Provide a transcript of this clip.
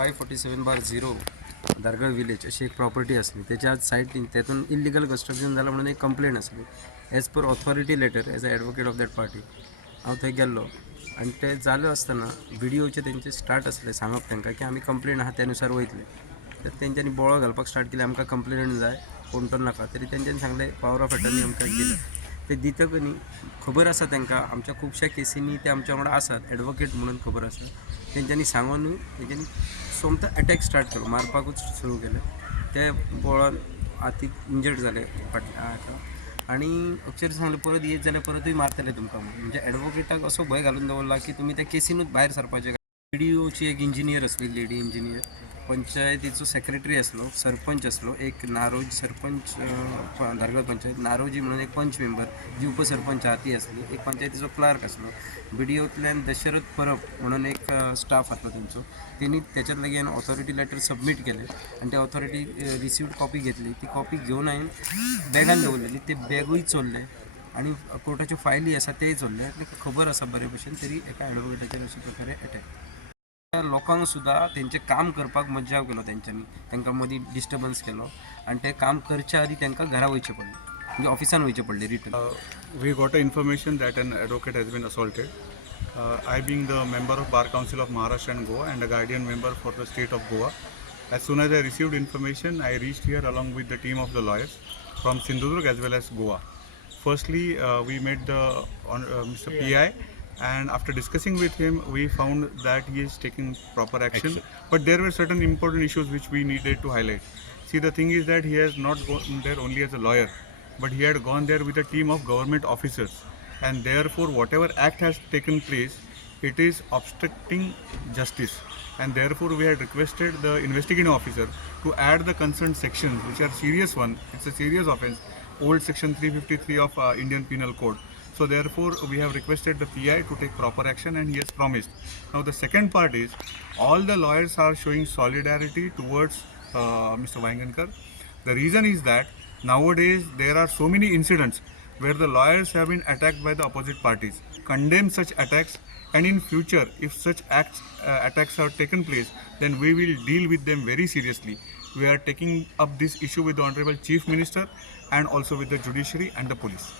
547/0 दारगळ village अशी एक property असली त्याच्या आज साईट त्यातून इलिगल कन्स्ट्रक्शन झालं म्हणून एक कंप्लेंट असली. As per authority letter as a advocate of that party हांव थंय गेल्लो आनी ते चालू आसतना व्हिडिओचे तेंचे स्टार्ट असले सांगप तांकां की आमी कंप्लेंट आहा त्यानुसार वयतले. तर तेंच्यांनी बोळो घालपाक स्टार्ट केले आमकां कंप्लेंट जाय कोण तर नाका. तरी तेंच्यांनी सांगले पॉवर ऑफ अटर्नी आमकां दिले. ते दितक न्ही खबर आसा तांकां आमच्या खुबश्या केसींनी ते आमच्या वांगडा आसात ॲडवोकेट म्हणून खबर आसा. तेंच्यांनी सांगून तेंच्यांनी सोमतो अटॅक स्टार्ट केलो मारपाकूच सुरू केलें. ते बोळान हातीक इंजर्ड जाले फाटल्या आनी अक्षर सांगलें परत येत जाल्यार परतूय मारतले तुमकां म्हणजे ॲडवोकेटाक असो भंय घालून दवरला की तुमी त्या केसीनूच भायर सरपाचे. व्हिडिओची एक इंजिनियर असली लेडी इंजिनियर पंचायतीचो सेक्रेटरी असलो सरपंच असलो एक नारोज सरपंच दारगळ पंचायत नारोजी म्हणून एक पंच मेंबर जी उपसरपंच ती असली एक पंचायतीचो क्लार्क असलो. व्हिडिओतल्यान दशरथ परब म्हणून एक स्टाफ असलो तेंचो त्यांनी त्याच्यात लागीं ऑथॉरिटी लेटर सबमीट केले आणि त्या ऑथॉरिटी रिसिव्ड कॉपी घेतली. ती कॉपी घेवन हांवें बॅगान दवरलेली. ते बॅगूय चोरले आणि कोर्टाच्यो फायली आसा तेय चोरले. खबर आसा बरे भशेन तरी एका ॲडवोकेटाचेर अशा प्रकारे अटॅक. लोकांक सुद्धा त्यांचे काम करपाक मज्जाव केलो तेंच्यांनी तांकां मदीं डिस्टर्बन्स केलो आणि ते काम करच्या आदी तांकां घरा वयचें पडलें म्हणजे ऑफिसान वयचें पडलें return. We got a information that an advocate has been assaulted. I being the member of Bar Council of Maharashtra and Goa and a guardian member for the state of Goa, as soon as I received information, I reached here along with the team of the lawyers from Sindhudurg as well as Goa. Firstly, we met the Mr. PI. And after discussing with him, we found that he is taking proper action. But there were certain important issues which we needed to highlight. See, the thing is that he has not gone there only as a lawyer, but he had gone there with a team of government officers. And therefore, whatever act has taken place, it is obstructing justice. And therefore, we had requested the investigating officer to add the concerned sections, which are serious one. It's a serious offence, old section 353 of Indian Penal Code. So therefore, we have requested the PI to take proper action and he has promised. Now the second part is, all the lawyers are showing solidarity towards Mr. Vaigankar. The reason is that nowadays there are so many incidents where the lawyers have been attacked by the opposite parties. Condemn such attacks and in future, if such attacks are taken place, then we will deal with them very seriously. We are taking up this issue with the Honorable Chief Minister and also with the judiciary and the police.